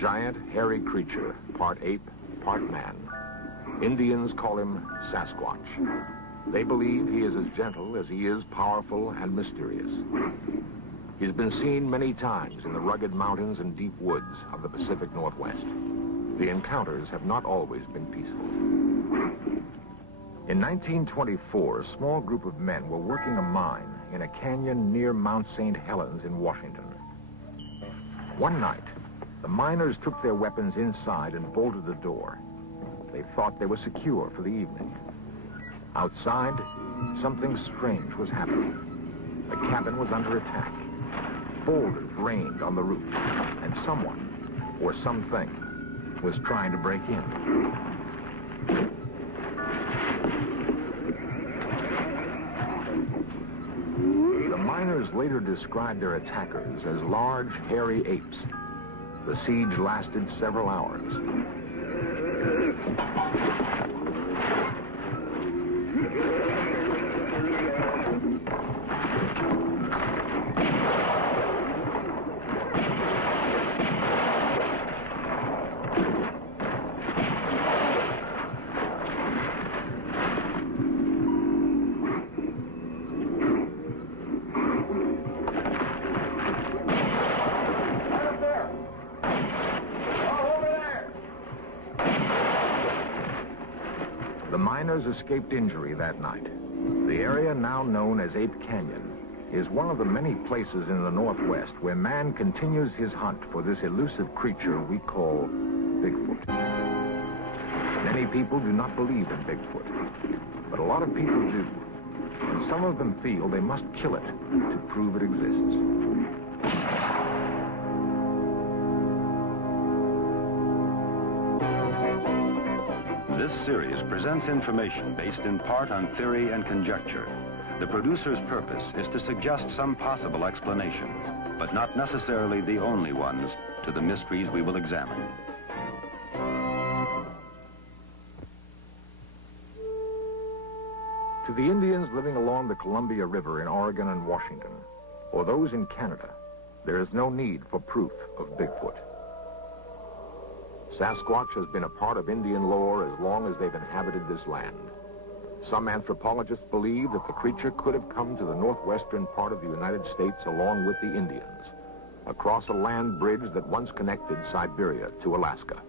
giant, hairy creature, part ape, part man. Indians call him Sasquatch. They believe he is as gentle as he is powerful and mysterious. He's been seen many times in the rugged mountains and deep woods of the Pacific Northwest. The encounters have not always been peaceful. In 1924, a small group of men were working a mine in a canyon near Mount St. Helens in Washington. One night, the miners took their weapons inside and bolted the door. They thought they were secure for the evening. Outside, something strange was happening. The cabin was under attack. Boulders rained on the roof, and someone, or something, was trying to break in. The miners later described their attackers as large, hairy apes. The siege lasted several hours. The miners escaped injury that night. The area now known as Ape Canyon is one of the many places in the Northwest where man continues his hunt for this elusive creature we call Bigfoot. Many people do not believe in Bigfoot, but a lot of people do. And some of them feel they must kill it to prove it exists. This series presents information based in part on theory and conjecture. The producer's purpose is to suggest some possible explanations, but not necessarily the only ones, to the mysteries we will examine. To the Indians living along the Columbia River in Oregon and Washington, or those in Canada, there is no need for proof of Bigfoot. Sasquatch has been a part of Indian lore as long as they've inhabited this land. Some anthropologists believe that the creature could have come to the northwestern part of the United States along with the Indians, across a land bridge that once connected Siberia to Alaska.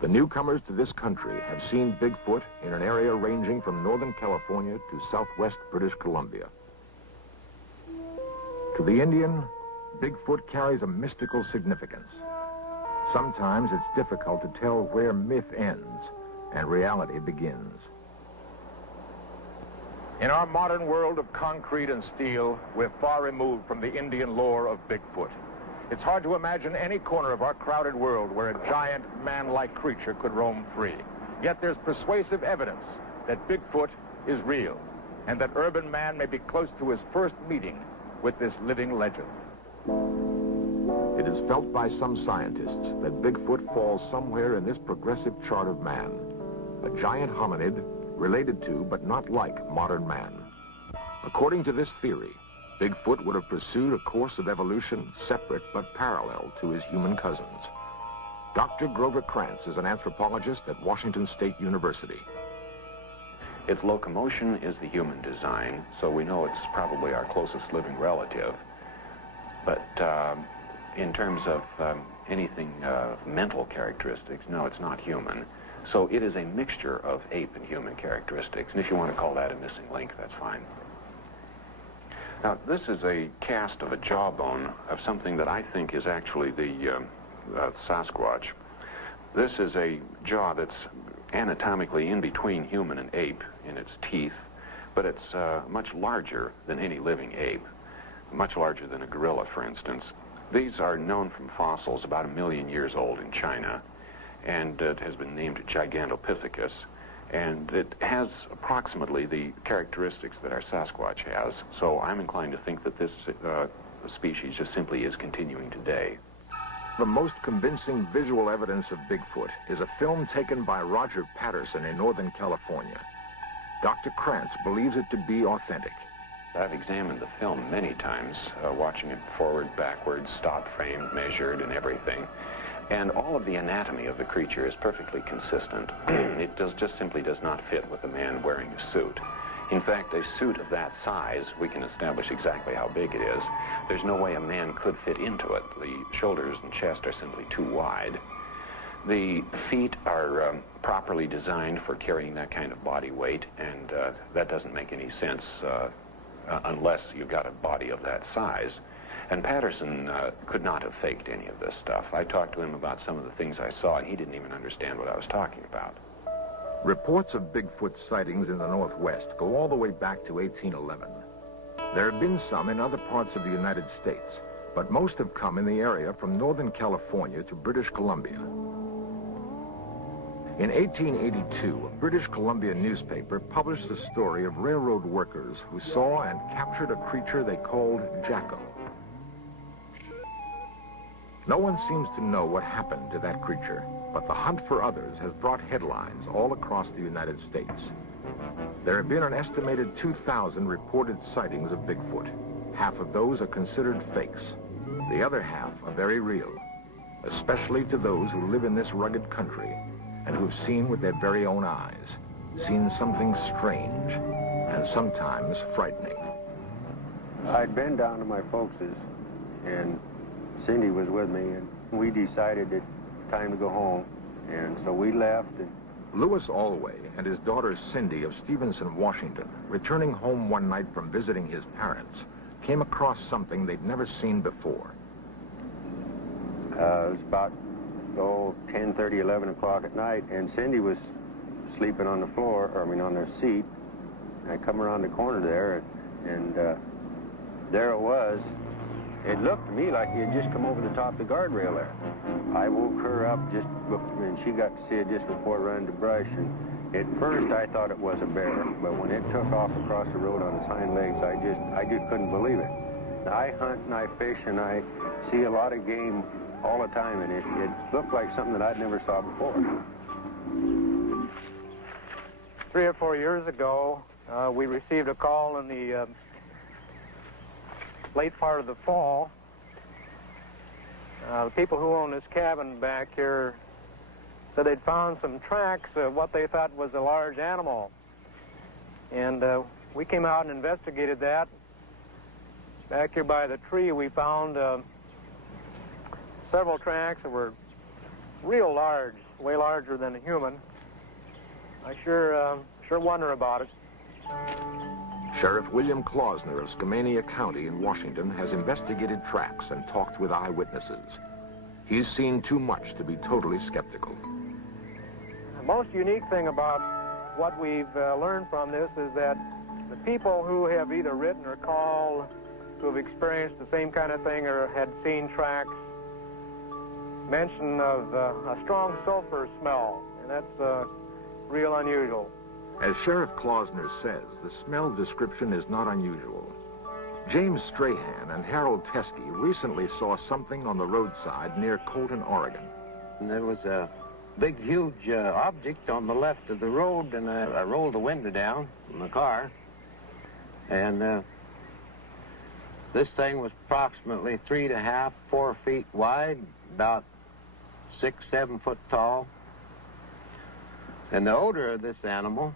The newcomers to this country have seen Bigfoot in an area ranging from northern California to southwest British Columbia. To the Indian, Bigfoot carries a mystical significance. Sometimes it's difficult to tell where myth ends and reality begins. In our modern world of concrete and steel, we're far removed from the Indian lore of Bigfoot. It's hard to imagine any corner of our crowded world where a giant, man-like creature could roam free. Yet there's persuasive evidence that Bigfoot is real, and that urban man may be close to his first meeting with this living legend. It is felt by some scientists that Bigfoot falls somewhere in this progressive chart of man, a giant hominid related to but not like modern man. According to this theory, Bigfoot would have pursued a course of evolution separate but parallel to his human cousins. Dr. Grover Krantz is an anthropologist at Washington State University. Its locomotion is the human design, so we know it's probably our closest living relative. But in terms of anything mental characteristics, no, it's not human. So it is a mixture of ape and human characteristics. And if you want to call that a missing link, that's fine. Now, this is a cast of a jawbone of something that I think is actually the Sasquatch. This is a jaw that's anatomically in between human and ape in its teeth, but it's much larger than any living ape, much larger than a gorilla, for instance. These are known from fossils about 1 million years old in China, and it has been named Gigantopithecus, and it has approximately the characteristics that our Sasquatch has, so I'm inclined to think that this species just simply is continuing today. The most convincing visual evidence of Bigfoot is a film taken by Roger Patterson in Northern California. Dr. Krantz believes it to be authentic. I've examined the film many times, watching it forward, backwards, stop frame, measured, and everything. And all of the anatomy of the creature is perfectly consistent. It just simply does not fit with a man wearing a suit. In fact, a suit of that size, we can establish exactly how big it is. There's no way a man could fit into it. The shoulders and chest are simply too wide. The feet are properly designed for carrying that kind of body weight, and that doesn't make any sense unless you've got a body of that size. And Patterson could not have faked any of this stuff. I talked to him about some of the things I saw, and he didn't even understand what I was talking about. Reports of Bigfoot sightings in the Northwest go all the way back to 1811. There have been some in other parts of the United States, but most have come in the area from Northern California to British Columbia. In 1882, a British Columbia newspaper published the story of railroad workers who saw and captured a creature they called Jacko. No one seems to know what happened to that creature, but the hunt for others has brought headlines all across the United States. There have been an estimated 2,000 reported sightings of Bigfoot. Half of those are considered fakes. The other half are very real, especially to those who live in this rugged country and who've seen with their very own eyes, seen something strange and sometimes frightening. I'd been down to my folks's, and Cindy was with me, and we decided it's time to go home, and so we left. And Louis Alway and his daughter Cindy of Stevenson, Washington, returning home one night from visiting his parents, came across something they'd never seen before. It was about 10:30, 11 o'clock at night, and Cindy was sleeping on the floor, on the seat. I come around the corner there, and there it was. It looked to me like he had just come over the top of the guardrail there. I woke her up and she got to see it just before it ran into brush. And at first I thought it was a bear, but when it took off across the road on its hind legs, I just couldn't believe it. I hunt and I fish and I see a lot of game all the time, and it looked like something that I'd never saw before. 3 or 4 years ago, we received a call in the late part of the fall. The people who own this cabin back here said they'd found some tracks of what they thought was a large animal. And we came out and investigated that. Back here by the tree, we found several tracks that were real large, way larger than a human. I sure wonder about it. Sheriff William Klausner of Skamania County in Washington has investigated tracks and talked with eyewitnesses. He's seen too much to be totally skeptical. The most unique thing about what we've learned from this is that the people who have either written or called, who have experienced the same kind of thing or had seen tracks, mention of a strong sulfur smell, and that's real unusual. As Sheriff Klausner says, the smell description is not unusual. James Strahan and Harold Teskey recently saw something on the roadside near Colton, Oregon. And there was a big, huge object on the left of the road, and I rolled the window down in the car, and this thing was approximately 3.5, 4 feet wide, about 6, 7 foot tall. And the odor of this animal,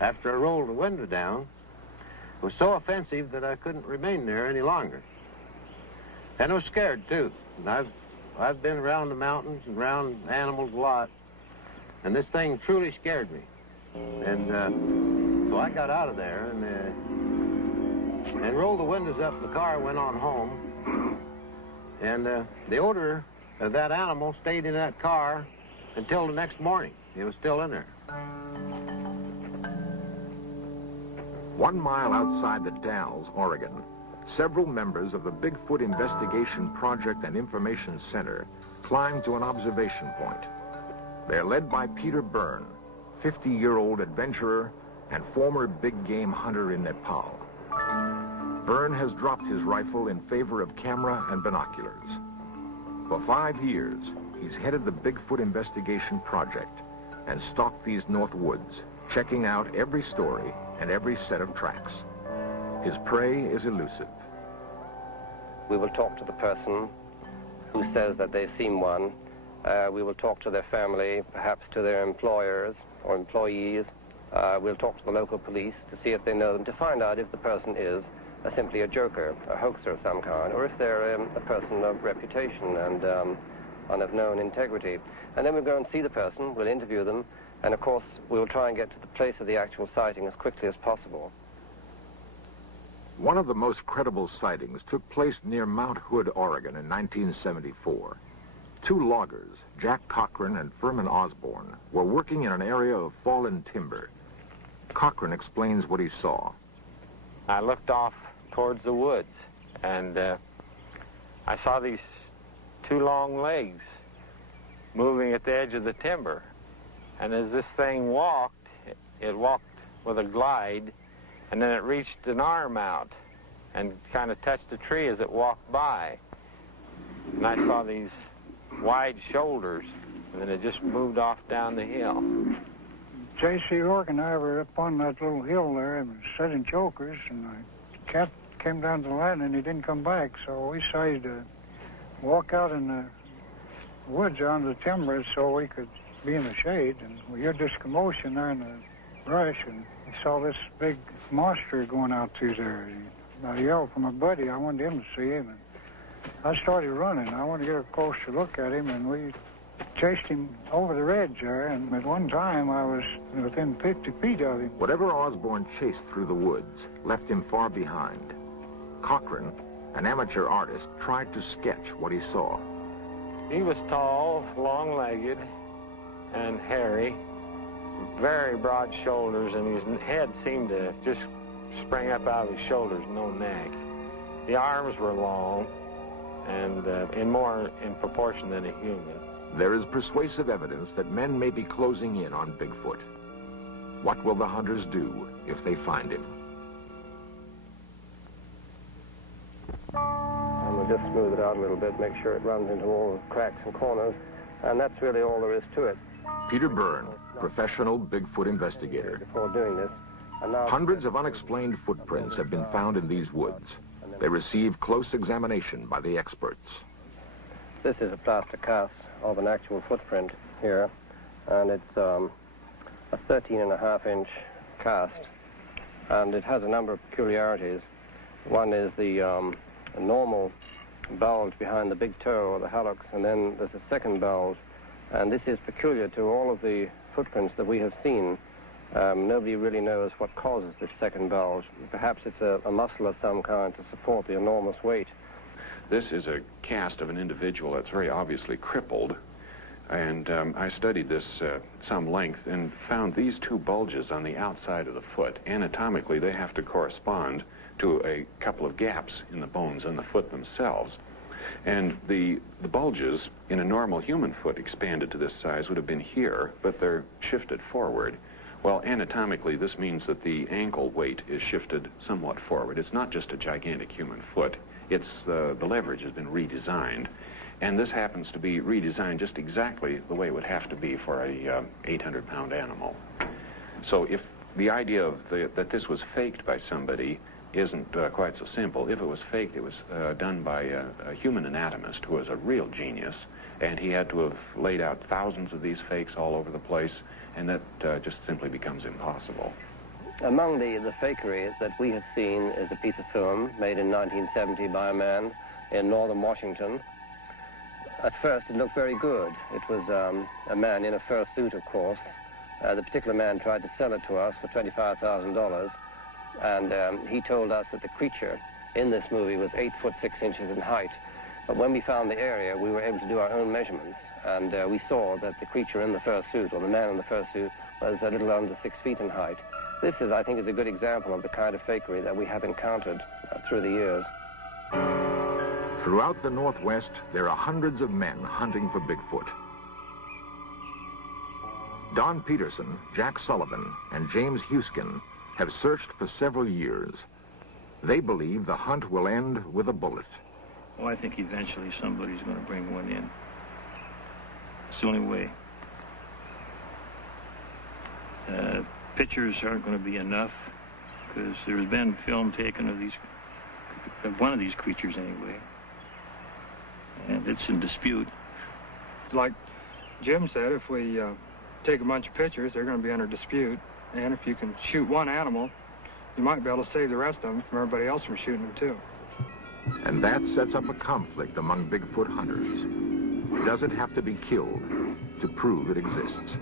after I rolled the window down, was so offensive that I couldn't remain there any longer. And I was scared, too. And I've been around the mountains and around animals a lot, and this thing truly scared me. And so I got out of there and rolled the windows up in the car, went on home. And the odor of that animal stayed in that car until the next morning. It was still in there. 1 mile outside the Dalles, Oregon, several members of the Bigfoot Investigation Project and Information Center climbed to an observation point. They're led by Peter Byrne, 50-year-old adventurer and former big game hunter in Nepal. Byrne has dropped his rifle in favor of camera and binoculars. For 5 years, he's headed the Bigfoot Investigation Project and stalked these North Woods, checking out every story and every set of tracks. His prey is elusive. We will talk to the person who says that they've seen one, We will talk to their family, perhaps to their employers or employees. We'll talk to the local police to see if they know them, to find out if the person is simply a joker, a hoaxer of some kind, or if they're a person of reputation and of known integrity. And then we'll go and see the person, we'll interview them, and of course we'll try and get to the place of the actual sighting as quickly as possible. One of the most credible sightings took place near Mount Hood, Oregon in 1974. Two loggers, Jack Cochran and Furman Osborne, were working in an area of fallen timber. Cochran explains what he saw. I looked off towards the woods, and I saw these two long legs moving at the edge of the timber. And as this thing walked, it walked with a glide, and then it reached an arm out and kind of touched a tree as it walked by. And I saw these wide shoulders, and then it just moved off down the hill. J.C. Rourke and I were up on that little hill there and setting chokers, and the cat came down to the line and he didn't come back, so we decided to walk out in the woods on the timber so we could be in the shade, and we heard this commotion there in the brush, and we saw this big monster going out through there. I yelled for my buddy. I wanted him to see him, and I started running. I wanted to get a closer look at him, and we chased him over the ridge there, and at one time I was within 50 feet of him. Whatever Osborne chased through the woods left him far behind. Cochran, an amateur artist, tried to sketch what he saw. He was tall, long-legged, and hairy, very broad shoulders, and his head seemed to just spring up out of his shoulders, no neck. The arms were long and more in proportion than a human. There is persuasive evidence that men may be closing in on Bigfoot. What will the hunters do if they find him? And we'll just smooth it out a little bit, make sure it runs into all the cracks and corners, and that's really all there is to it. Peter Byrne, professional Bigfoot investigator. Before doing this, and now Hundreds of unexplained footprints have been found in these woods. They receive close examination by the experts. this is a plaster cast of an actual footprint here, and it's a 13.5-inch cast, and it has a number of peculiarities. One is the normal bulge behind the big toe or the hallux, and then there's a second bulge, and this is peculiar to all of the footprints that we have seen. Nobody really knows what causes this second bulge. Perhaps it's a muscle of some kind to support the enormous weight. This is a cast of an individual that's very obviously crippled, and I studied this at some length and found these two bulges on the outside of the foot. Anatomically, they have to correspond to a couple of gaps in the bones in the foot themselves. And the bulges in a normal human foot expanded to this size would have been here, but they're shifted forward. Well, anatomically, this means that the ankle weight is shifted somewhat forward. It's not just a gigantic human foot. It's the leverage has been redesigned. And this happens to be redesigned just exactly the way it would have to be for a 800-pound animal. So if the idea of that this was faked by somebody isn't quite so simple. If it was faked, it was done by a human anatomist who was a real genius, and he had to have laid out thousands of these fakes all over the place, and that just simply becomes impossible. Among the fakery that we have seen is a piece of film made in 1970 by a man in northern Washington. At first, it looked very good. It was a man in a fur suit, of course. The particular man tried to sell it to us for $25,000. And he told us that the creature in this movie was 8 foot 6 inches in height. But when we found the area, we were able to do our own measurements, and we saw that the creature in the fur suit, or the man in the fur suit, was a little under 6 feet in height. This is, I think, is a good example of the kind of fakery that we have encountered through the years. Throughout the Northwest, there are hundreds of men hunting for Bigfoot. Don Peterson, Jack Sullivan, and James Huskin have searched for several years. They believe the hunt will end with a bullet. Well, I think eventually somebody's going to bring one in. It's the only way. Pictures aren't going to be enough, because there's been film taken of one of these creatures anyway, and it's in dispute. Like Jim said if we take a bunch of pictures, they're going to be under dispute. And if you can shoot one animal, you might be able to save the rest of them from everybody else from shooting them too. And that sets up a conflict among Bigfoot hunters. Does it have to be killed to prove it exists?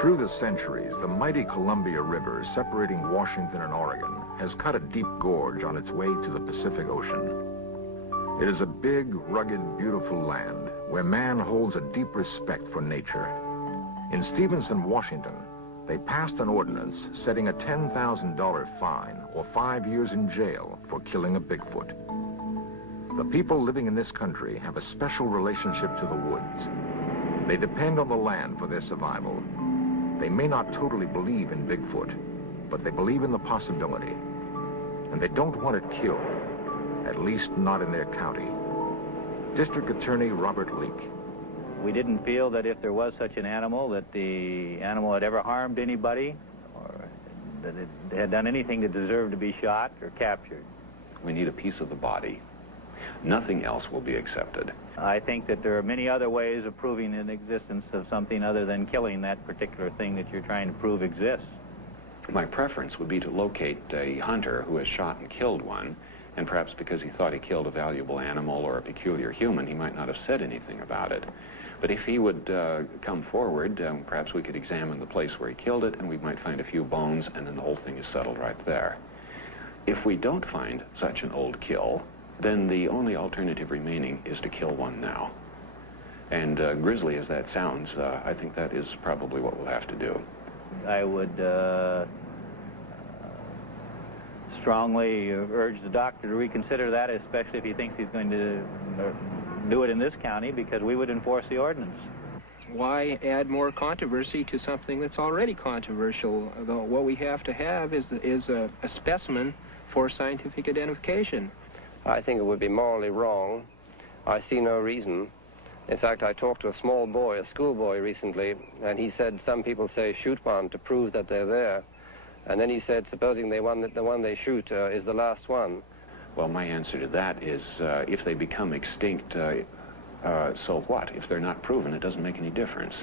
Through the centuries, the mighty Columbia River separating Washington and Oregon has cut a deep gorge on its way to the Pacific Ocean. It is a big, rugged, beautiful land where man holds a deep respect for nature. In Stevenson, Washington, they passed an ordinance setting a $10,000 fine or 5 years in jail for killing a Bigfoot. The people living in this country have a special relationship to the woods. They depend on the land for their survival. They may not totally believe in Bigfoot, but they believe in the possibility. And they don't want it killed, at least not in their county. District Attorney Robert Leake. We didn't feel that if there was such an animal, that the animal had ever harmed anybody, or that it had done anything to deserve to be shot or captured. We need a piece of the body. Nothing else will be accepted. I think that there are many other ways of proving the existence of something other than killing that particular thing that you're trying to prove exists. My preference would be to locate a hunter who has shot and killed one, and perhaps because he thought he killed a valuable animal or a peculiar human, he might not have said anything about it. But if he would come forward, perhaps we could examine the place where he killed it, and we might find a few bones, and then the whole thing is settled right there. If we don't find such an old kill, then the only alternative remaining is to kill one now. And grisly as that sounds, I think that is probably what we'll have to do. I would strongly urge the doctor to reconsider that, especially if he thinks he's going to do it in this county, because we would enforce the ordinance. Why add more controversy to something that's already controversial? What we have to have is a specimen for scientific identification. I think it would be morally wrong. I see no reason. In fact, I talked to a small boy, a schoolboy recently, and he said some people say shoot one to prove that they're there. And then he said, supposing the one they shoot is the last one. Well, my answer to that is if they become extinct, so what? If they're not proven, it doesn't make any difference.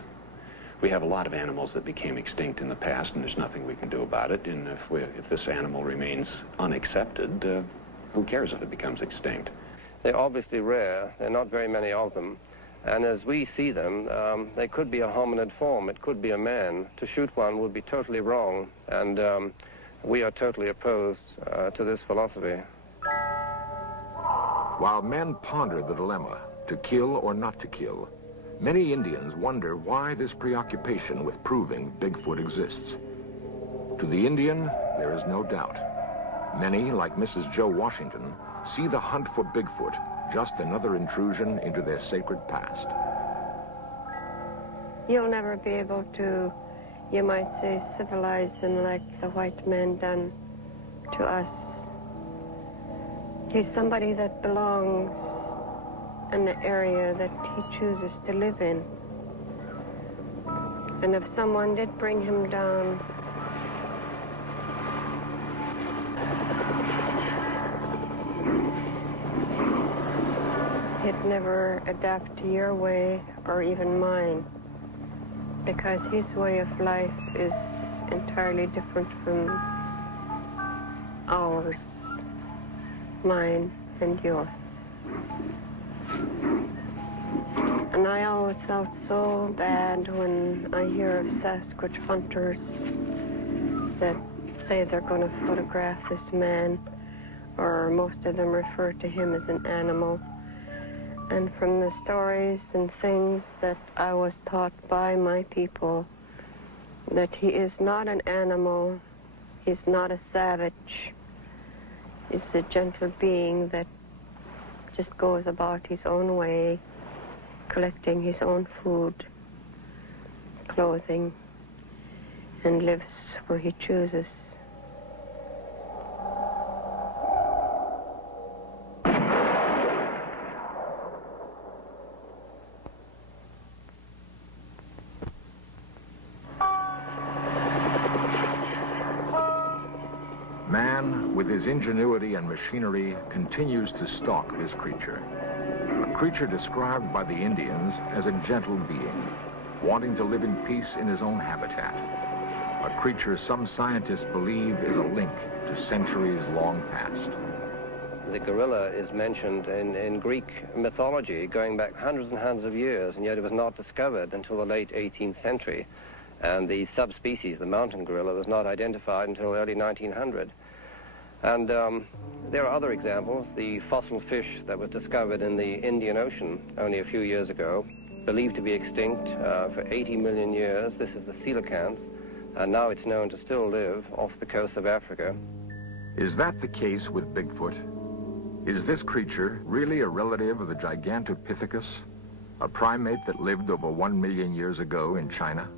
We have a lot of animals that became extinct in the past, and there's nothing we can do about it. And if this animal remains unaccepted, who cares if it becomes extinct? They're obviously rare. There are not very many of them. And as we see them, they could be a hominid form. It could be a man. To shoot one would be totally wrong. And we are totally opposed to this philosophy. While men ponder the dilemma, to kill or not to kill, many Indians wonder why this preoccupation with proving Bigfoot exists. To the Indian, there is no doubt. Many, like Mrs. Joe Washington, see the hunt for Bigfoot just another intrusion into their sacred past. You'll never be able to, you might say, civilize him like the white man done to us. He's somebody that belongs in the area that he chooses to live in. And if someone did bring him down, he'd never adapt to your way or even mine, because his way of life is entirely different from ours, mine and yours. And I always felt so bad when I hear of Sasquatch hunters that say they're going to photograph this man, or most of them refer to him as an animal. And from the stories and things that I was taught by my people, that he is not an animal, he's not a savage, he's a gentle being that just goes about his own way, collecting his own food, clothing, and lives where he chooses. Man, with his ingenuity and machinery, continues to stalk this creature. creature described by the Indians as a gentle being, wanting to live in peace in his own habitat. A creature some scientists believe is a link to centuries long past. The gorilla is mentioned in Greek mythology going back hundreds and hundreds of years, and yet it was not discovered until the late 18th century. And the subspecies, the mountain gorilla, was not identified until early 1900. And there are other examples. The fossil fish that was discovered in the Indian Ocean only a few years ago, believed to be extinct for 80 million years. This is the coelacanth, and now it's known to still live off the coast of Africa. Is that the case with Bigfoot? Is this creature really a relative of the Gigantopithecus, a primate that lived over 1 million years ago in China?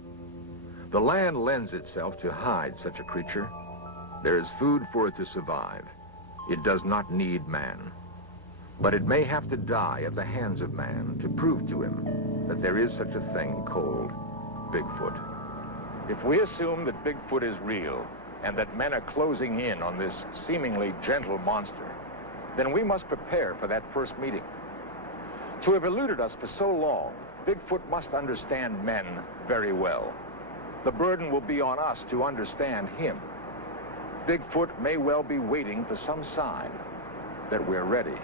The land lends itself to hide such a creature. There is food for it to survive. It does not need man. But it may have to die at the hands of man to prove to him that there is such a thing called Bigfoot. If we assume that Bigfoot is real and that men are closing in on this seemingly gentle monster, then we must prepare for that first meeting. To have eluded us for so long, Bigfoot must understand men very well. The burden will be on us to understand him. Bigfoot may well be waiting for some sign that we're ready.